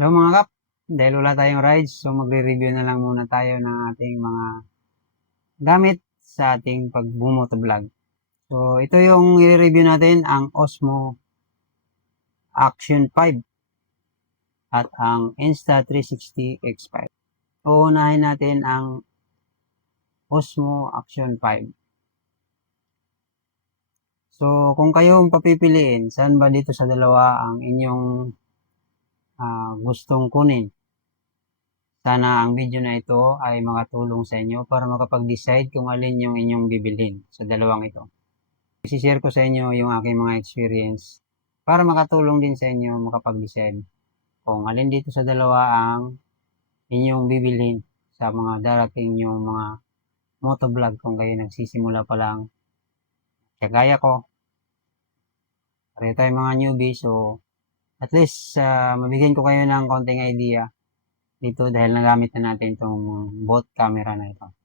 Hello mga kap, dahil wala tayong rides, so magre-review na lang muna tayo ng ating mga gamit sa ating pag-motovlog. So ito yung i-review natin, ang Osmo Action 5 at ang Insta360 X5. Uunahin natin ang Osmo Action 5. So kung kayo ang papipiliin, saan ba dito sa dalawa ang inyong gustong kunin? Sana ang video na ito ay makatulong sa inyo para makapag-decide kung alin yung inyong bibilhin sa dalawang ito. I-share ko sa inyo yung aking mga experience para makatulong din sa inyo makapag-decide kung alin dito sa dalawa ang inyong bibilhin sa mga darating yung mga motovlog kung kayo nagsisimula pa lang. Kagaya ko, pareho tayo mga newbie, so at least mabigyan ko kayo ng konting idea dito dahil nagamit na natin itong both camera na ito.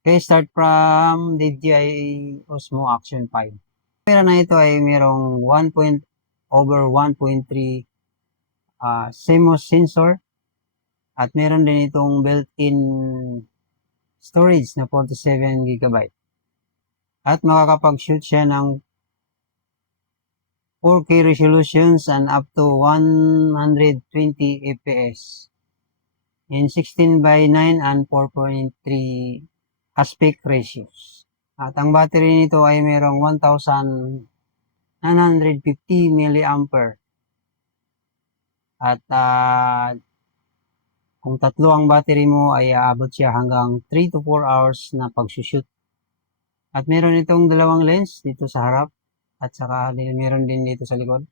Okay, start from DJI Osmo Action 5. Camera na ito ay mayroong 1.3 CMOS sensor at meron din itong built-in storage na 47 GB at makakapag-shoot siya ng 4K resolutions and up to 120 FPS in 16:9 and 4.3 aspect ratios. At ang battery nito ay mayroong 1,950 mAh. At kung tatlo ang battery mo ay aabot siya hanggang 3 to 4 hours na pagsushoot. At meron itong dalawang lens dito sa harap at saka meron din dito sa likod.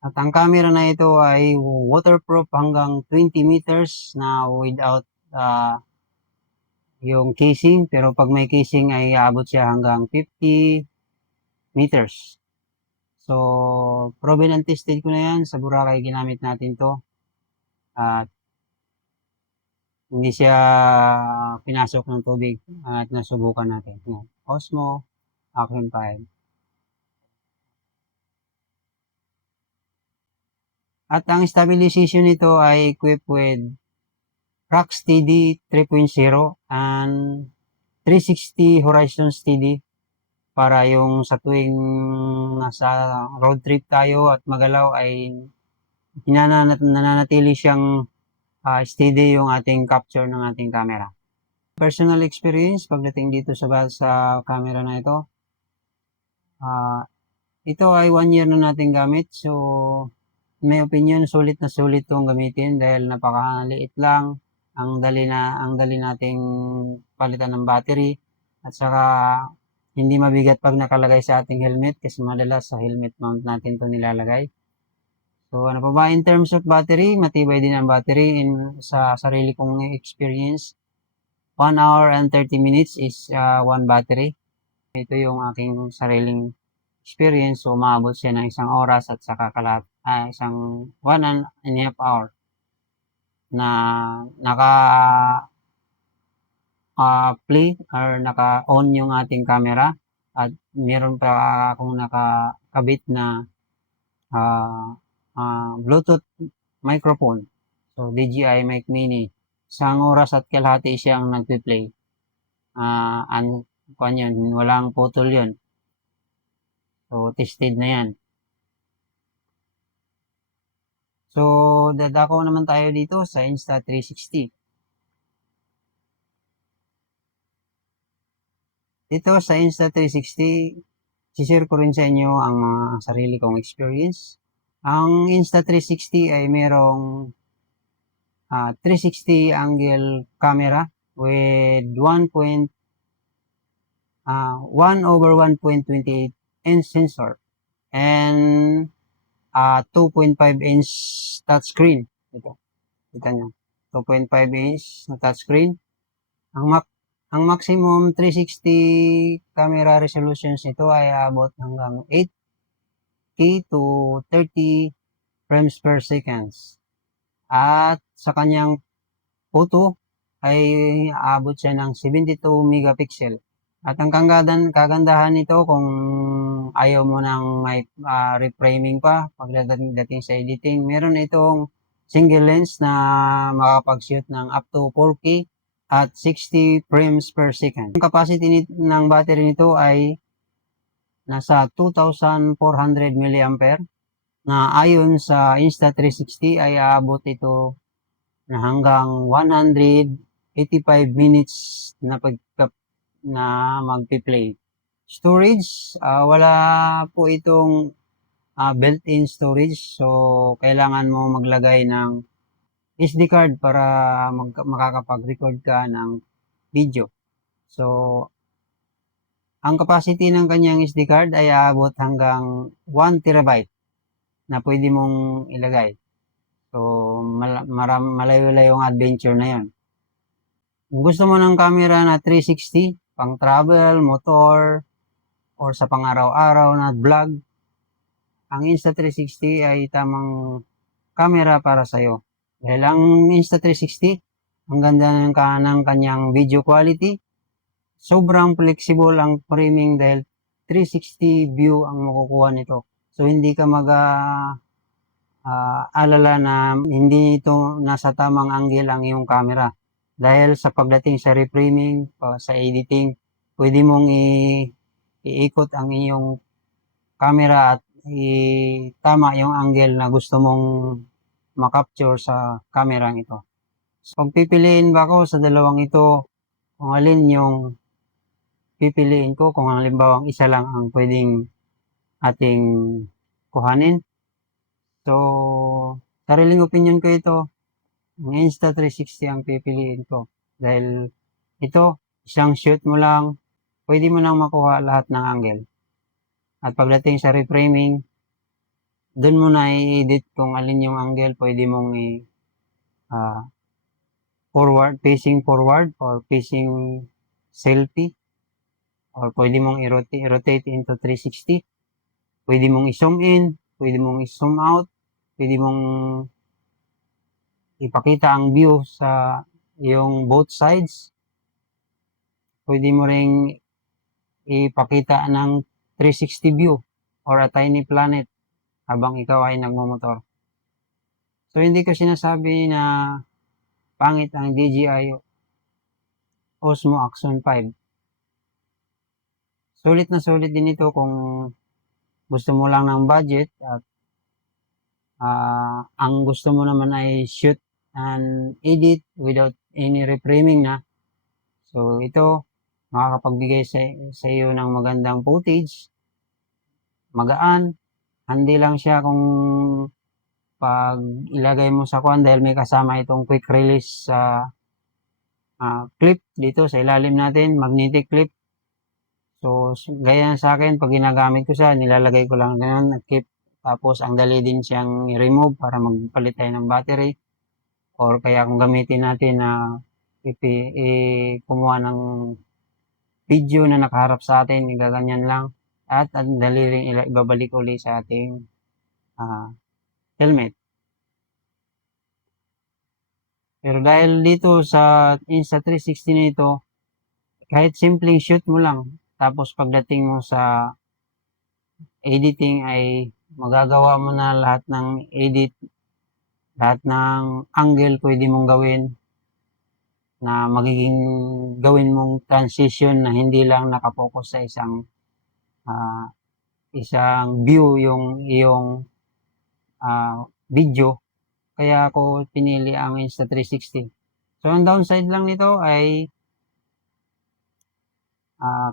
At ang camera na ito ay waterproof hanggang 20 meters na without yung casing. Pero pag may casing ay aabot siya hanggang 50 meters. So, proven and tested ko na yan. Sa Boracay ginamit natin to. At hindi siya pinasok ng tubig at nasubukan natin. Yan. Osmo Action 5. At ang stabilization nito ay equipped with Rocksteady 3.0 and 360 Horizon Steady para yung sa tuwing nasa road trip tayo at magalaw ay nananatili siyang steady yung ating capture ng ating camera. Personal experience pagdating dito sa camera na ito. Ito ay 1 year na nating gamit. So, may opinion, sulit na sulit itong gamitin dahil napakaliit lang. Ang dali nating palitan ng battery. At saka, hindi mabigat pag nakalagay sa ating helmet kasi madalas sa helmet mount natin to nilalagay. So, ano pa ba? In terms of battery, matibay din ang battery sa sarili kong experience. 1 hour and 30 minutes is one battery. Ito yung aking sariling experience. So, umabot siya ng isang oras at saka isang 1.5 hour na naka-play or naka-on yung ating camera at meron pa akong nakakabit na Bluetooth microphone. So, DJI Mic Mini. Isang oras at kalahati siyang nagpe-play. Walang putol yun. So, tested na yan. So, dadako naman tayo dito sa Insta360. Dito sa Insta360, share ko rin sa inyo ang mga sarili kong experience. Ang Insta360 ay merong 360 angle camera with 1/1.28 inch sensor and 2.5 inch touchscreen. Ito, kita nyo. 2.5 inch na touchscreen. Ang maximum 360 camera resolutions nito ay abot hanggang 8K to 30 frames per seconds. At sa kanyang photo ay abot siya ng 72 megapixel. At ang kagandahan nito kung ayaw mo ng may reframing pa pagdating sa editing, meron itong single lens na makakapag-shoot ng up to 4K at 60 frames per second. Ang capacity ng battery nito ay nasa 2,400 mAh na ayon sa Insta360 ay aabot ito na hanggang 185 minutes na magpi-play. Storage, wala po itong built-in storage. So, kailangan mo maglagay ng SD card para makakapag-record ka ng video. So, ang capacity ng kanyang SD card ay aabot hanggang 1 terabyte na pwede mong ilagay. So, malayo-layo yung adventure na yon. Kung gusto mo ng camera na 360, pang travel, motor, or sa pang-araw-araw na vlog, ang Insta360 ay tamang camera para sa'yo. Dahil ang Insta360, ang ganda ng kanyang video quality, sobrang flexible ang framing dahil 360 view ang makukuha nito. So, hindi ka alala na hindi ito nasa tamang angle ang iyong camera. Dahil sa pagdating sa reframing, sa editing, pwede mong iikot ang iyong camera at tama yung angle na gusto mong makapture sa camera ito. So, pag pipiliin ba ako sa dalawang ito, kung alin yung pipiliin ko, kung halimbawa isa lang ang pwedeng ating kuhanin. So, sariling opinion ko ito, ang Insta360 ang pipiliin ko. Dahil ito, isang shoot mo lang, pwede mo nang makuha lahat ng angle. At pagdating sa reframing, doon mo na i-edit kung alin yung angle, pwede mong facing forward or facing selfie, or pwede mong i-rotate into 360, pwede mong i-zoom in, pwede mong i-zoom out, pwede mong ipakita ang view sa yung both sides, pwede mo ring ipakita ng 360 view or a tiny planet habang ikaw ay nagmumotor. So, hindi ko sinasabi na pangit ang DJI Osmo Action 5. Sulit na sulit din ito kung gusto mo lang ng budget at ang gusto mo naman ay shoot and edit without any reframing na. So, ito makakapagbigay sa iyo ng magandang footage, magaan, handi lang siya kung pag ilagay mo sa kuan dahil may kasama itong quick release sa clip dito sa ilalim natin, magnetic clip. So, gaya sa akin, pag ginagamit ko siya, nilalagay ko lang ganun, keep, tapos ang dali din siyang i-remove para magpalit tayo ng battery. Or kaya kung gamitin natin na kumuha ng video na nakaharap sa atin, igaganyan lang. At ang dali rin ibabalik uli sa ating helmet. Pero dahil dito sa Insta360 na ito, kahit simpleng shoot mo lang, tapos pagdating mo sa editing ay magagawa mo na lahat ng edit, lahat ng angle pwede mong gawin na magiging gawin mong transition na hindi lang nakapokus sa isang view yung iyong video. Kaya ako pinili ang Insta360. So, ang downside lang nito ay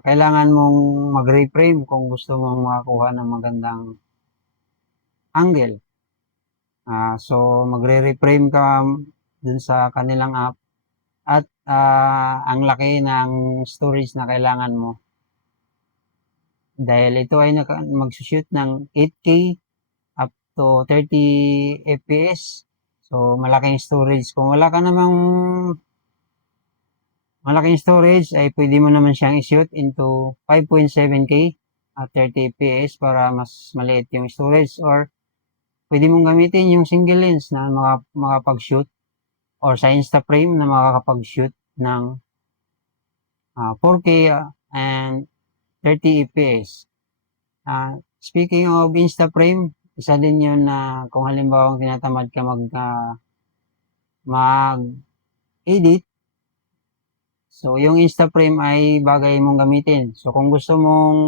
kailangan mong mag-reframe kung gusto mong makakuha ng magandang angle. So, magre-reframe ka dun sa kanilang app at ang laki ng storage na kailangan mo. Dahil ito ay mag-shoot ng 8K up to 30 FPS. So, malaking storage. Kung wala ka namang malaking storage, ay pwede mo naman siyang i-shoot into 5.7K at 30 FPS para mas maliit yung storage, or pwede mong gamitin yung single lens na makapag-shoot or sa Instaframe na makakapag-shoot ng 4K and 30 FPS. Speaking of Instaframe, isa din yun na kung halimbawa tinatamad ka mag-edit, so yung Instaframe ay bagay mong gamitin. So kung gusto mong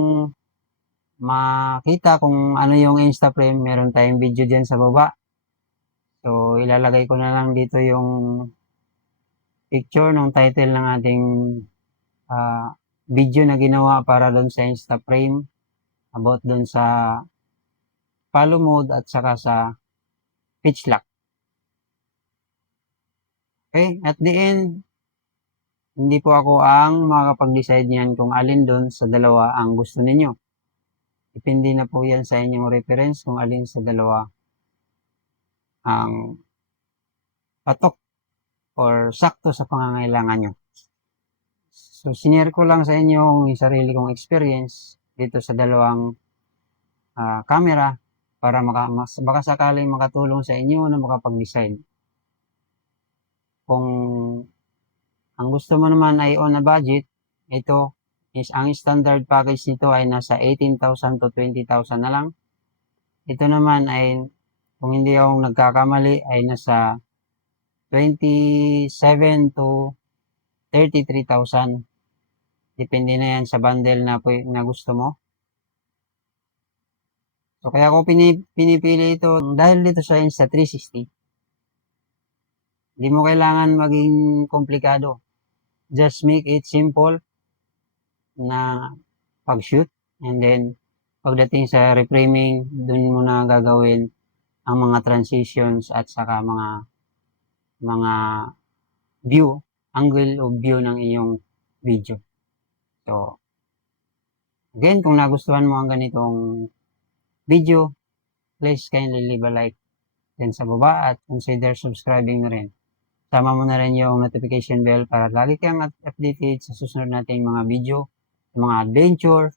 makita kung ano yung Instaframe, meron tayong video dyan sa baba. So ilalagay ko na lang dito yung picture ng title ng ating video na ginawa para doon sa Instaframe, about doon sa follow mode at saka sa pitch lock. Okay, at the end, hindi po ako ang makakapag-decide niyan kung alin doon sa dalawa ang gusto ninyo. Depende na po yan sa inyong reference kung alin sa dalawa ang patok or sakto sa pangangailangan nyo. So, sinare ko lang sa inyo yung sarili kong experience dito sa dalawang camera para baka sakaling makatulong sa inyo na makapag-decide. Kung ang gusto mo naman ay on a budget, ito is ang standard package nito ay nasa 18,000 to 20,000 na lang. Ito naman ay, kung hindi ako nagkakamali, ay nasa 27 to 33,000. Depende na yan sa bundle na gusto mo. So, kaya ko pinipili ito dahil dito sa Insta360. Hindi mo kailangan maging komplikado. Just make it simple na pag-shoot, and then pagdating sa reframing, dun mo na gagawin ang mga transitions at saka mga view, angle of view ng iyong video. So, again, kung nagustuhan mo ang ganitong video, please kindly leave a like din sa baba at consider subscribing na rin. Sama mo na rin yung notification bell para lagi kang updated sa susunod nating mga video, mga adventure,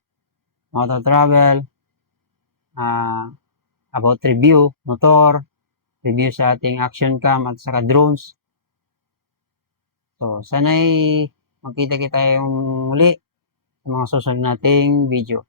auto travel, about review, motor, review sa ating action cam at saka drones. So, sana'y magkita-kita yung muli sa mga susunod nating video.